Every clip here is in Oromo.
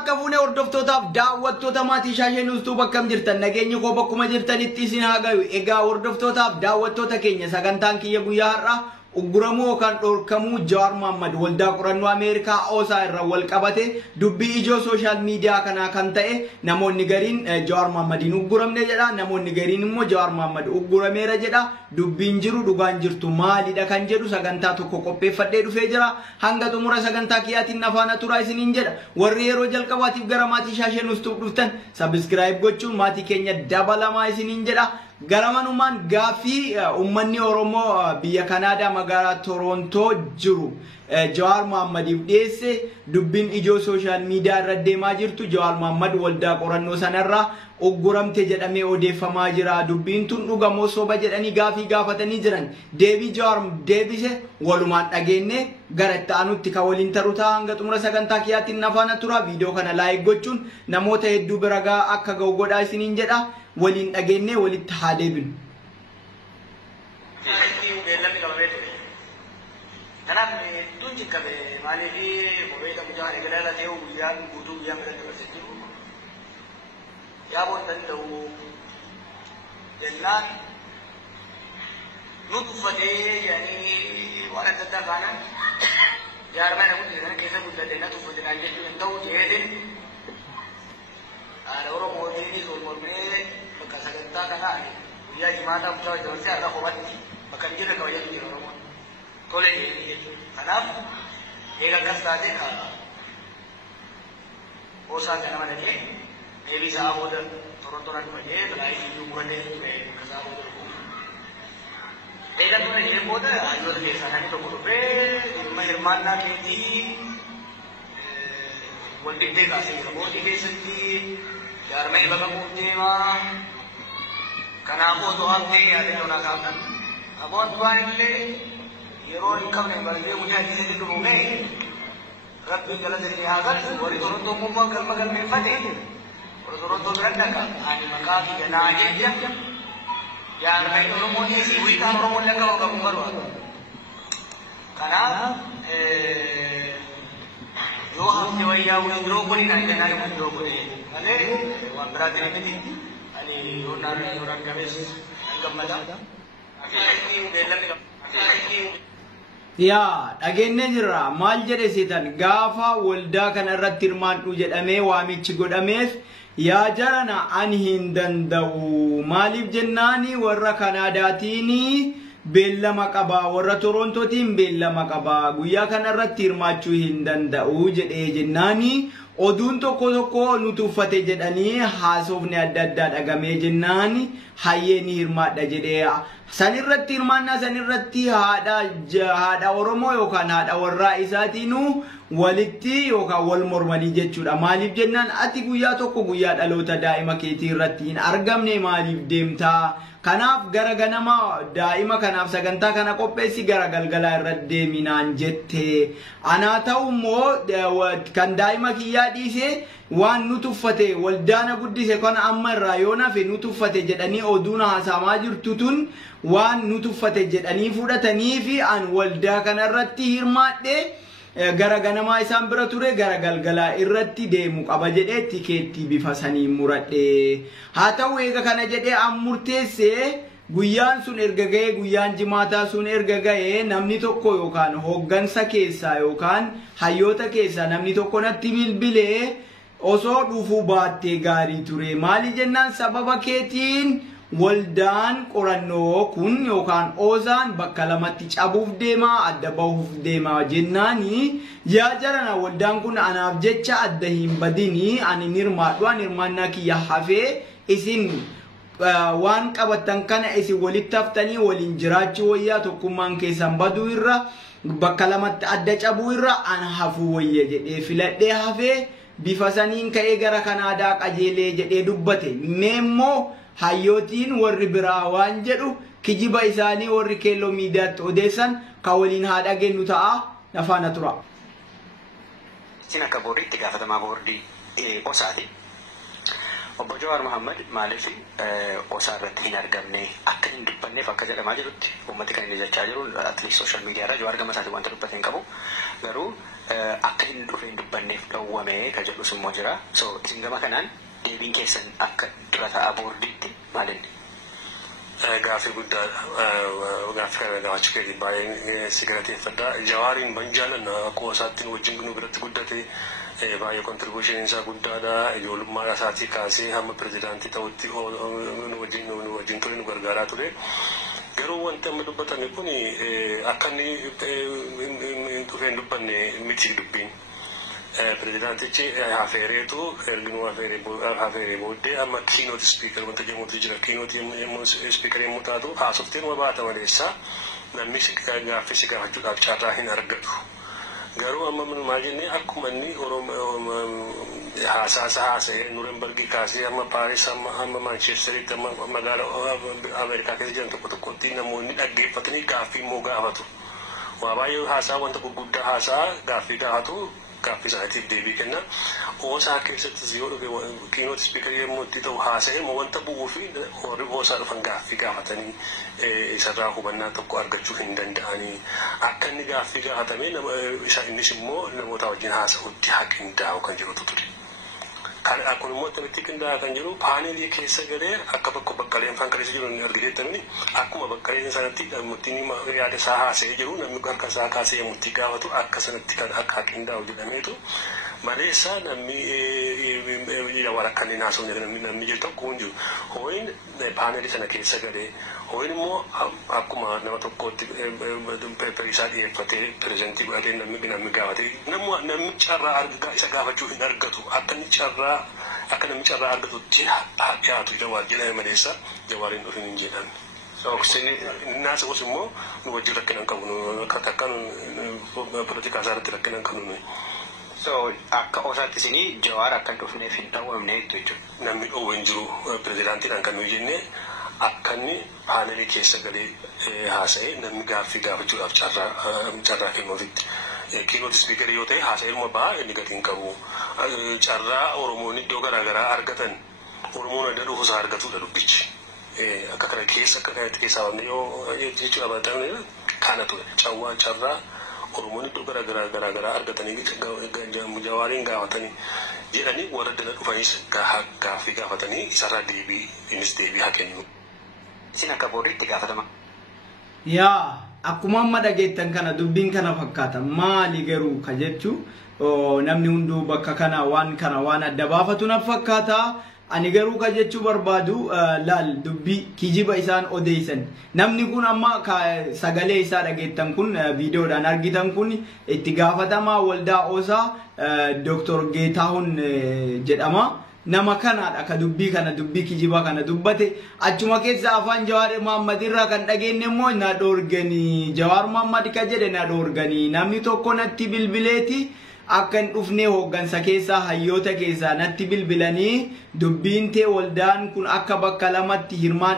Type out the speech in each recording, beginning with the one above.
harka fuune hordoftootaaf daawwattoota maatii shaashee nuustuu bakkam jirtan nageenyi koo bakkuma jirtanitti isin haa gayu. Egaa hordoftootaaf daawwattoota keenya sagantaan kiyya guyyaa har'aa ugguramoo kan dhorkamuu Jawaar Mohammad waldaa qorannoo Ameerikaa OSA irra wal qabate dubbii ijoo social media kana kan ta'e namoonni gariin Jawaar Mohammadiin ugguramne jedha, namoonni gariin immoo Jawaar Mohammad uggurameera jedha. Dubbiin jiru dhugaan jirtu maalidha kan jedhu sagantaa tokko qopheeffadhee dhufee jira. Hanga xumura sagantaa kiyyaatiin nafaana turaa isiniin jedha. Warri yeroo jalqabaatiif gara maatii shaashee nuustuu dhuftan subscribe gochuun maatii keenya dabalamaa isiniin jedha. Garamanumaan gaaffii ummanni Oromoo biyya Kanaadaa magaalaa Torontoo jiru Jawaar Mohammadiif dhiyeesse dubbiin ijoo social media irra deemaa jirtu. Jawaar Mohammad waldaa qorannoo sanarraa ugguramte jedhamee odeeffamaa jira. Dubbiin tun dhugamoo soba jedhanii gaaffii gaafatanii jiran. Deebii Jawaar deebise walumaan dhageenye gara itti aanutti kan waliin taru ta'a. Hanga xumura sagantaa kiyyaatiin nafaana tura. Viidiyoo kana laayik gochuun namoota hedduu bira akka ga'u godhaa isiniin jedha. Waliin dhageenye walitti haa deebinu. Kanaaf tunji qabe maaliif mobeeta guddaa eegala ta'uu guyyaan guutuu guyyaan bira dabarsee jiru yaaboo danda'u jennaan nuti uffatee jedhanii waan adda addaa kaana jaarmaa namoonni sana keessa guddatee na tuffatedhaan jechuun hin ta'u jedheen haadha Oromootiin solmolmee bakka sagantaa kanaan guyyaa jimaataa guddaa dabarsee har'a qofatti bakka hin jirre kabajatu jira Oromoon. Tole kanaaf eega akkas taate OSA kana malee deebii isaa booda Torontoon dhufee laayif iyyuu muratee ture kasaa booda dhufu. Eega ture jedhee booda hayyoota keessaa namni tokko dhufee dhimma hirmaannaa keetii wal dhibdee kaasee jira. Boordii keessatti jaarmee bakka deemaa kanaafuu otoo haftee yaadannoo naa kaafnan. Aboon duraan illee yeroo hin qabne barree guyyaa keessatti dhufuune rabbi galatanii haa galchu warri Torontoo immoo galma galmeeffate warri Torontoo bira dhaqa ani maqaa fi ganaa jecha jaarmee Oromoonni si wiitaan Oromoon lakka qabu barbaadu. Kanaaf yoo hafte wayyaa waliin yeroo godhe kan ganaa yeroo godhe malee waan biraatiin miti ani yoo naan gabees nan gammada. Yaa dhageenye jirra maal jedhe seetan gaafa waldaa kana irratti hirmaadhu jedhamee waamichi godhameef yaa jarana ani hin danda'u maaliif jennaani warra Kanaadaatiin beellama qabaa warra Torontootiin beellama qabaa guyyaa kana irratti hirmaachuu hin danda'u jedhee jennaani oduun tokko tokko nuti uffate jedhanii haasofne adda addaa dhagamee jennaani hayyeeni hirmaadha jedhee sanirratti hirmaannaa sanirratti haadha Oromoo yookaan haadha warraa isaatiinuu walitti yookaan wal mormanii jechuudha. Maaliif jennaan ati guyyaa tokko guyyaa dhaloota daa'ima keetii irratti hin argamne maaliif deemtaa? Kanaaf gara ganama daa'ima kanaaf sagantaa kana qopheessi gara galgalaa irratti deeminaan jette. Anaa ta'u immoo kan daa'ima kiyyaa dhiise waan nuti uffate waldaana guddise kana amma irraa yoo nafe nuti uffate jedhanii oduun haasamaa jirtu tun waan nuti uffate jedhanii fudhatanii fi an waldaa kana irratti hirmaadhe gara ganamaa isaan bira ture gara galgalaa irratti deemu qaba jedhee tikeettii bifa sanii muradhe. Haa ta'u eega kana jedhee an murteesse guyyaan sun erga ga'ee guyyaan jimaataa sun erga ga'ee namni tokko yookaan hoggansa keessaa yookaan hayyoota keessaa namni tokko natti bilbilee osoo dhufuu baattee gaarii ture. Maali jennaan sababa keetiin waldaan qorannoo kun yookaan OSA'n bakka lamatti cabuuf deemaa adda bahuuf deemaa jennaani yaa jarana waldaan kun anaaf jecha adda hin badini ani hirmaadhu ani hirmaannaa kiyya hafee isin waan qabattan kana isin walitti haftanii waliin jiraachuu wayyaa tokkummaan keessan baduu irra bakka lamatti adda cabuu irra an hafuu wayya jedhee filadhee hafee bifa saniin ka'ee gara Kanaadaa qajeelee jedhee dubbate. Meemmoo hayyootiin warri biraa waan jedhu kijiba isaanii warri keelloo miidiyaatti odeessan ka waliin haa dhageenyu ta'a nafaana tura. Isin akka boordiitti gaafatamaa boordii OSAati. Obbo Jawaar Mohammad maaliif OSA irratti hin argamne akka hin dubbanneef akka jedhamaa jirutti uummati kan inni jechaa jiru at least social media irra Jawaar Gammasaati wanta dubbate hin qabu garuu akka hin dhufeen dubbanneef dhowwame ka jedhu immoo jira. So isin gama kanaan deebiin keessan akka dura ta'a boordiitti maalinni? Gaaffii guddaadha. Gaaffii kana gaafachuu keetii baay'ee si galateeffadha. Jawaariin banjaalan akkuma isaatti wajjin nu biratti guddate baay'ee kontribuushiin isaa guddaadha. Ijoollummaa isaatii kaasee hamma pirezidaantii ta'utti nu wajjin ture nu gargaaraa ture. Garuu wanti amma dubbatame kun akka inni dhufeen dubbanne miti dubbiin. Pirezidaantichi hafeereetu erginuu hafeeree booddee amma kiinooti spiikar wanta jedhamutu jira. Kiinooti spiikar yommuu taatu haasofteen baata maleessa namni gaaffii si gaafachuudhaaf carraa hin argatu. Garuu amma maal jennee akkuma inni haasa'ee Nurenbergii kaasee amma Paaris amma Maanchesteritti amma magaalaa Ameerikaa keessa jiran tokko tokkotti namoonni dhaggeeffatanii gaaffii immoo gaafatu. Waa baay'ee haasaa wanta gurguddaa haasaa gaaffii gaafatu. Gaaffii isaatiif deebii kenna. Oosaa keessattis yoo dhufe kiinooti spiikarii yommuu itti ta'u haasa'ee wanta bu'uu fi warri oosaa dhufan gaaffii gaafatanii isarraa hubannaa tokko argachuu hin danda'anii. Akka inni gaaffii gaafatame innis immoo namoota wajjin haasa'utti haa qindaa'u kan jirutu ture. Kun immoo itti qindaa'aa kan jiru paaneelii keessa galee akka bakkaleen faan keessa jiru hin argiteettamini akkuma bakkaleen sanatti murtiin yaada isaa haasa'ee jiru namni harka isaa kaasee murtii gaafatu akka sanatti kan akka qindaa'u jedhameetu maleessa namni warakkanneen haasa'u namni jiru tokko hin jiru. Hooyin paaneelii sana keessa galee hooyin immoo akkuma nama tokkotti isaa dhiyeeffatee pirezentii godhatee namni gaafatee namni carraa argaa isa gaafachuu hin argatu akka namni carraa argatutti dhiyaatu jawaar jedhame maleessa jawaariin dhufin hin jedhamne. Naasa gosa immoo nu wajjin rakkinan qabu akka politikaa isaa irratti rakkinan qabu. So akka osaatti isinii jawaar akka hin dhufneef hin dhawwamne jechuudha. Namni dhowwe hin jiru pirezidaantiidhaan kan nuyi jenne akka inni paaneelii keessa galee haasa'ee namni gaaffii gaafachuudhaaf carraa kennuufitti. Kiinooti spiikarii yoo ta'e haasa'eeruma ba'a inni gadi hin qabu. Carraa Oromoon iddoo garaagaraa argatan Oromoon adda dhufuusaa argatudha dubbichi. Akka kana keessaa wanni yoo jechuudha baatan kana ture. Carraa Oromoon iddoo garaagaraa argatanii jawaariin gaafatanii jedhanii warra dala dhufanis gaaffii gaafatanii isarraa innis deebii haa kennu. Isin akka boordiitti gaafatama. Yaa akkuma amma dhageettan kana dubbiin kana fakkaata maali garuu ka jechu namni hunduu bakka kana waan adda baafatu na fakkaata. Ani garuu ka jechuu barbaadu laal dubbii kijiba isaan odeessan namni kun amma sagalee isaa dhageettan kun viidiyoodhaan argitan kun itti gaafatamaa waldaa Oosaa Dr. Geetaahun jedhama. Nama kanaadha ka dubbii kijiba kana dubbate achuma keessa afaan Jawaar Mohammad irraa kan dhageenye immoo na dhoorganii Jawaar Mohammad ka jedhe na dhoorganii namni tokko natti bilbileeti akkan dhufnee hooggansa keessaa hayyoota keessaa natti bilbilanii dubbiin tee waldaan kun akka bakka lamatti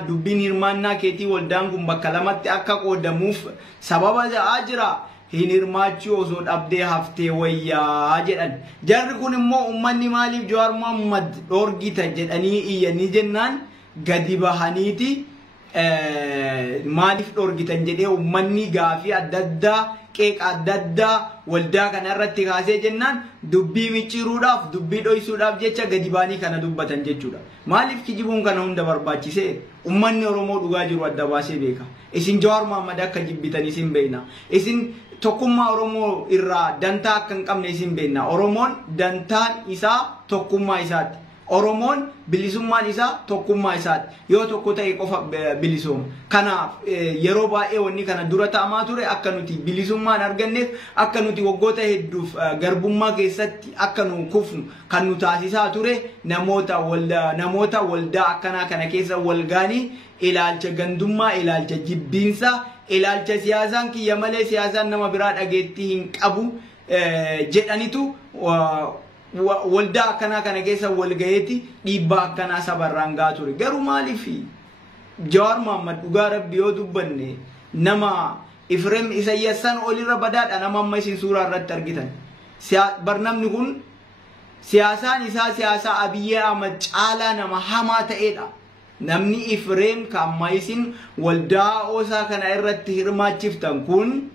dubbiin hirmaannaa keetii waldaan kun bakka lamatti akka qoodamuuf sababa ja'aa jira. Hin hirmaachuu osoo dhabdee haftee wayyaa jedhan. Jarri kun immoo uummanni maaliif Jawaar Mohammad dhoorgita jedhanii iyyanii jennaan gadi bahaniiti maaliif dhoorgitan jedhee uummanni gaafii adda addaa qeeqa adda addaa waldaa kana irratti kaasee jennaan dubbii micciiruudhaaf dubbii dhoysuudhaaf jecha gadi baanii kana dubbatan jechuudha. Maaliif kijibuun kana hunda barbaachise? Uummanni Oromoo dhugaa jiru adda baasee beeka. Isin Jawaar Mohammad akka jibbitan isin beekna. Isin tokkummaa Oromoo irraa dantaa akka hin qabne isin beekna. Oromoon dantaan isaa tokkummaa isaati. Oromoon bilisummaan isaa tokkummaa isaati. Yoo tokko ta'e qofa bilisooma. Kanaaf yeroo baay'ee wanni kana dura ta'amaa ture akka nuti bilisummaan arganneef akka nuti waggoota hedduuf garbummaa keessatti akka nu kufnu kan nu taasisaa ture namoota waldaa akkanaa kana keessa walgaanii ilaalcha gandummaa ilaalcha jibbiinsaa ilaalcha siyaasaan kiyya malee siyaasaan nama biraa dhageettii hin qabu jedhanitu waldaa akkanaa kana keessa walgayeeti dhiibbaa akkanaa sabarraan gaa ture. Garuu maaliif Jawaar Mohammad dhugaa rabbi yoo dubbanne nama Ifreem Isayyaasan olirra badaadha nama amma isin suuraa irratti argitan. Barnamni kun siyaasaan isaa siyaasaa Abiy Ahmed caalaa nama hamaa ta'edha. Namni Ifreem kamma isin waldaa Oosaa kana irratti hirmaachiftan kun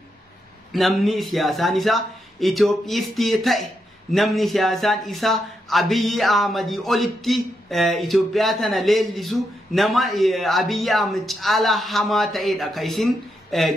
namni siyaasaan isaa Itoophiistii ta'e namni siyaasaan isaa Abiy Ahmad olitti Itoophiyaa tana leellisu nama Abiy Ahmad caalaa hamaa ta'edha ka isin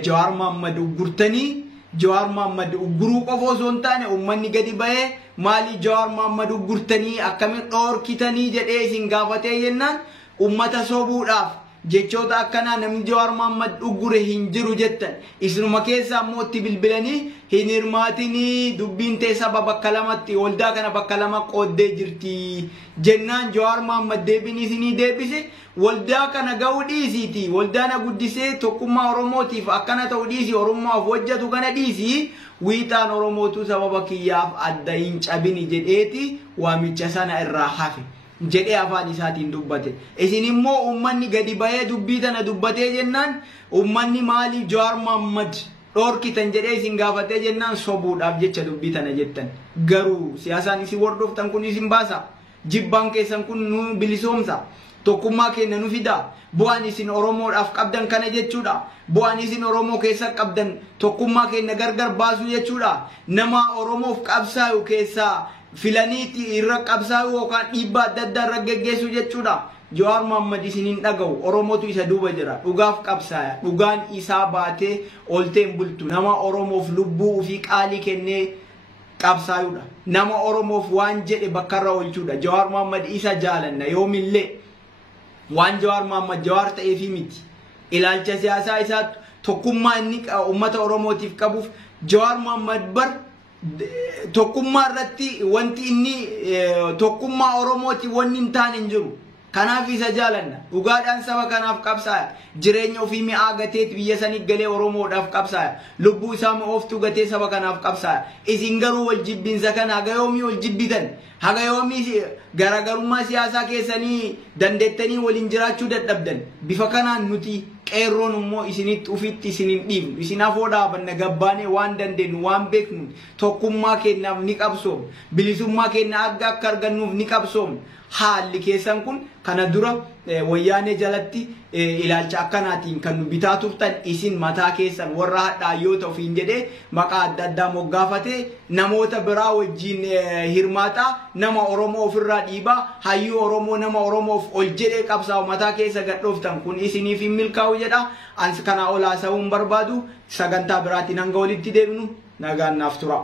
Jawaar Mohammad uggurtanii Jawaar Mohammad ugguruu qofa osoo hin taane uummanni gadi bahee maali Jawaar Mohammad uggurtanii akkamiin dhoorkitanii jedhee isin gaafatee jennaan ummata sobuudhaaf jechoota akkanaa namni Jawaar Mohammad uggure hin jiru jettan isinuma keessa ammoo itti bilbilanii hin hirmaatinii dubbiin tee saba bakka lamatti waldaa kana bakka lama qooddee jirti jennaan Jawaar Mohammad deebinii isinii deebise waldaa kana ga'uu dhiisiiti waldaana guddisee tokkummaa Oromootiif akkana ta'uu dhiisi Oromoof hojjetu kana dhiisi wiixaan Oromootu sababa kiyyaaf adda hin cabini jedheeti waamicha sana irraa hafe jedhee afaan isaatiin dubbate isin immoo ummanni gadi bahee dubbii tana dubbatee jennaan ummanni maali Jawaar Mohammad dhoorkitan jedhee isin gaafatee jennaan sobuudhaaf jecha dubbii tana jettan garuu siyaasaan isin hordoftan kun isin baasa jibbaan keessan kun nu bilisoomsa tokkummaa keenya nu fida bu'aan isin Oromoodhaaf qabdan kana jechuudha bu'aan isin Oromoo keessa qabdan tokkummaa keenya gargar baasu jechuudha nama Oromoof qabsaa'u keessaa filaniiti irra qabsaa'u yookaan dhiibbaa adda addaa irra geggeessu jechuudha Jawaar Mohammad isiniin dhaga'u Oromootu isa duuba jira dhugaaf qabsaa'aa dhugaan isaa baatee olteen bultu nama Oromoof lubbuu ofii qaalii kennee qabsaa'uudha nama Oromoof waan jedhe bakkarra oolchuudha Jawaar Mohammad isa jaalanna yoomillee waan Jawaar Mohammad Jawaar ta'eefi miti ilaalcha siyaasaa isaa tokkummaa inni uummata Oromootiif qabuuf Jawaar Mohammad bar tokkummaa irratti wanti inni tokkummaa Oromooti wanni hin taane hin jiru kanaaf isa jaalanna dhugaadhaan saba kanaaf qabsaa'aa jireenya ofii mi'aa gateet biyya sanii galee Oromoodhaaf qabsaa'aa lubbuu isaa mi'ooftuu gatee saba kanaaf qabsaa'aa isin garuu wal jibbinsa kana haga yoomii wal jibbitan haga yoomii garaagarummaa siyaasaa keessanii dandeettanii waliin jiraachuu dadhabdan bifa kanaan nuti qeerroon immoo isinitti ufitti isinin dhiibnu isin afoo dhaabanna gabbaanee waan dandeenyu waan beeknu tokkummaa keenyaaf ni qabsoomna bilisummaa keenya akka argannuuf ni qabsoomna haalli keessan kun kana dura wayyaanee jalatti ilaalcha akkanaatiin kan nu bitaa turtan isin mataa keessan warra hadhaayyoota ofiin jedhee maqaa adda addaa moggaafatee namoota biraa wajjin hirmaataa nama Oromoo ofirraa dhiibaa hayyuu Oromoo nama Oromoof ol jedhee qabsaa'u mataa keessa gadhooftan kun isiniif hin milkaa'u jedha ans kana olaasa'uun barbaadu sagantaa biraatiin hanga walitti deebinu nagaan naaf tura.